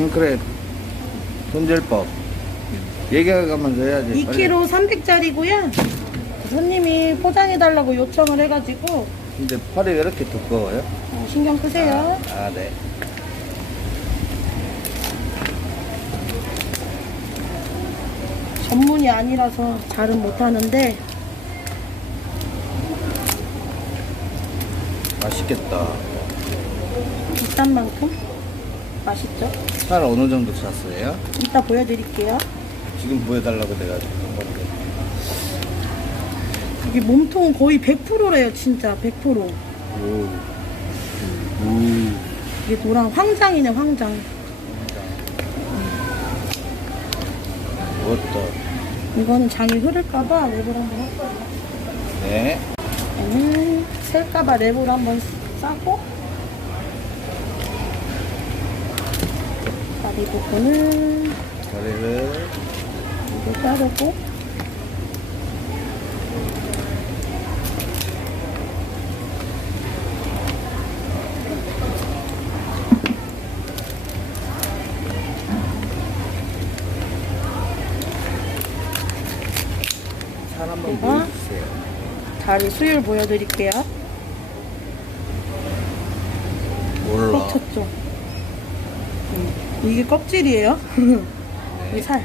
킹크랩 손질법 얘기하면서 해야지 빨리. 2kg 300짜리고요. 손님이 포장해달라고 요청을 해가지고 근데 팔이 왜 이렇게 두꺼워요? 어, 신경 끄세요. 아네 전문이 아니라서 잘은 못하는데 맛있겠다 비싼 만큼 맛있죠? 살 어느 정도 찼어요? 이따 보여드릴게요. 지금 보여달라고 내가지고 한 건데 이게 몸통 거의 100%래요, 진짜 100%. 오. 오. 이게 노랑 황장이네, 황장. 멋다 이거는 장이 흐를까봐 랩을 한번 할 거예요. 네 얘는 셀까봐 랩을 한번 싸고 다리 부분은 다리를 이렇게 자르고? 보여주세요 다리 수율 보여드릴게요. 몰라 꽉 찼죠? 음, 이게 껍질이에요. 이 살.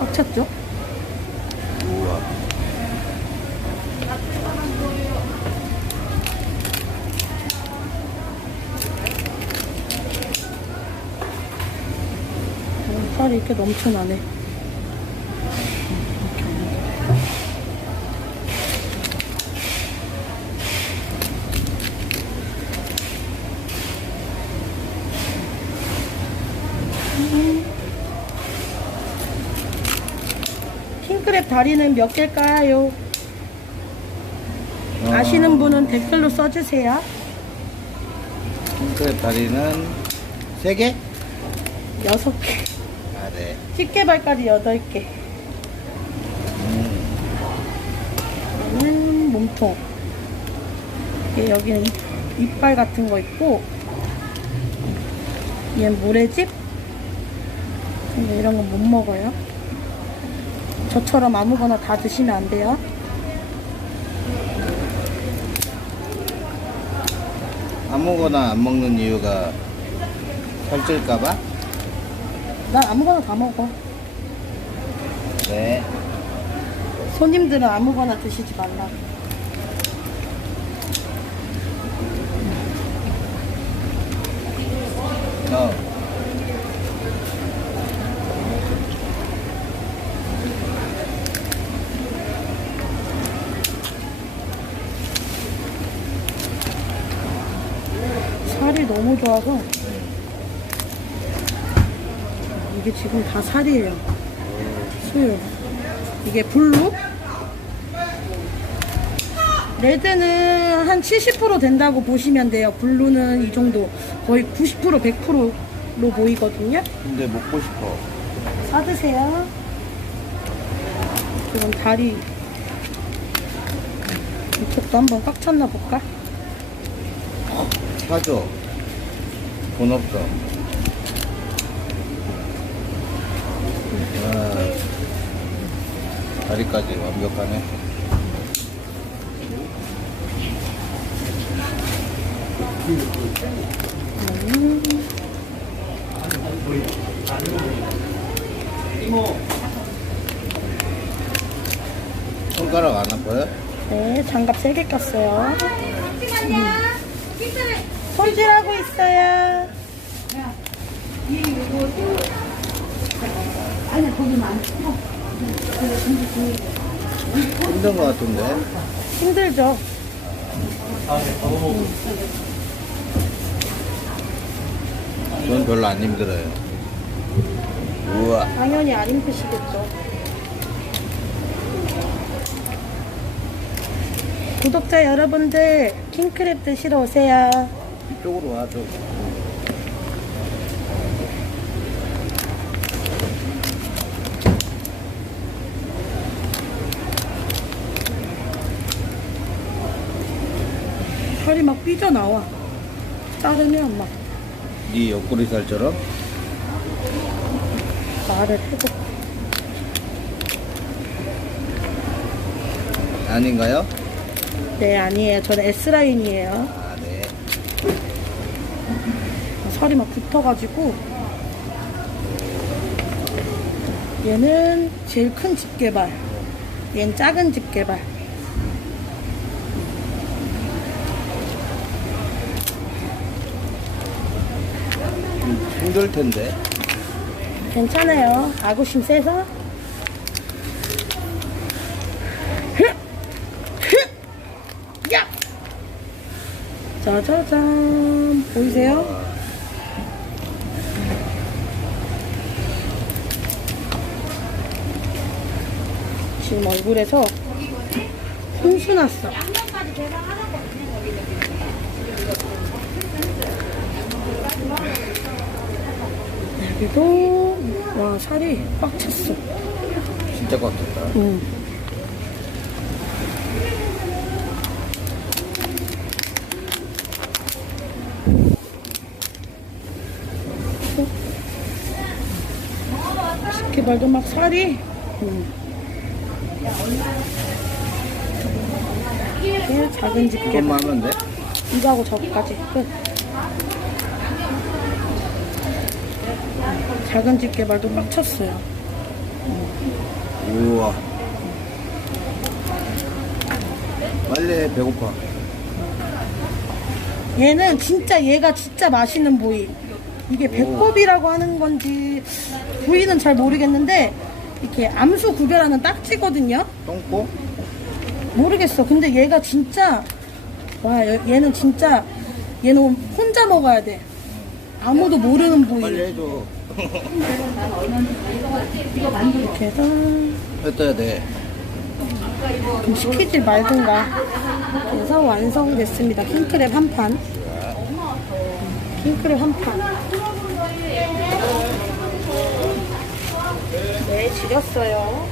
꽉 찼죠? 우와 어, 살이 이렇게 넘쳐나네. 킹 크랩 다리는 몇 개일까요? 아시는 분은 댓글로 써주세요. 킹크랩 다리는 3개? 여섯 개. 아 네 집게 발까지 여덟 개. 음. 얘는 몸통. 얘 여기는 입, 이빨 같은 거 있고, 얘는 모래집. 근데 이런 건 못 먹어요. 저처럼 아무거나 다 드시면 안 돼요. 아무거나 안 먹는 이유가 살찔까봐? 난 아무거나 다 먹어. 네 손님들은 아무거나 드시지 말라. 어. 살이 너무 좋아서 이게 지금 다 살이에요. 수율 이게 블루? 레드는 한 70% 된다고 보시면 돼요. 블루는 이 정도. 거의 90% 100%로 보이거든요. 근데 먹고 싶어. 사드세요. 그럼 다리 이쪽도 한번 꽉 찼나 볼까? 사줘 돈 없어 와 다리까지 완벽하네 손가락 안 아파요? 네, 장갑 3개 꼈어요. 손질하고 있어요. 힘든 것 같은데 힘들죠? 전 별로 안 힘들어요 우와 당연히 안 힘드시겠죠. 구독자 여러분들, 킹크랩 드시러 오세요. 이쪽으로 와줘. 살이 막 삐져나와. 자르면 막 네 옆구리 살처럼? 말을 해도 아닌가요? 네, 아니에요. 저는 S라인이에요. 살이 막 붙어가지고 얘는 제일 큰 집게발 얘는 작은 집게발 좀 힘들 텐데. 괜찮아요 아구심 세서! 짜자잔 보이세요? 지금 얼굴에서 홍수 났어 여기도 와 살이 꽉 찼어 진짜 꽉 찼다. 응. 집게발도 막 살이 응. 이게 작은 집게발 그것만 하면 돼? 이거하고 저거까지 끝 작은 집게발도 꽉 찼어요 우와. 빨리 해, 배고파. 얘는 진짜 얘가 진짜 맛있는 부위. 이게 배꼽이라고 하는 건지 부위는 잘 모르겠는데 이렇게 암수 구별하는 딱지거든요. 똥꼬? 모르겠어. 근데 얘가 진짜 와 얘- 얘는 진짜 얘는 혼자 먹어야 돼. 아무도 모르는 빨리 부위. 해줘. 이렇게 해서 했어야 돼. 좀 시키지 말든가. 그래서 완성됐습니다. 킹크랩 한 판. 킹크랩 한 판. 드렸어요.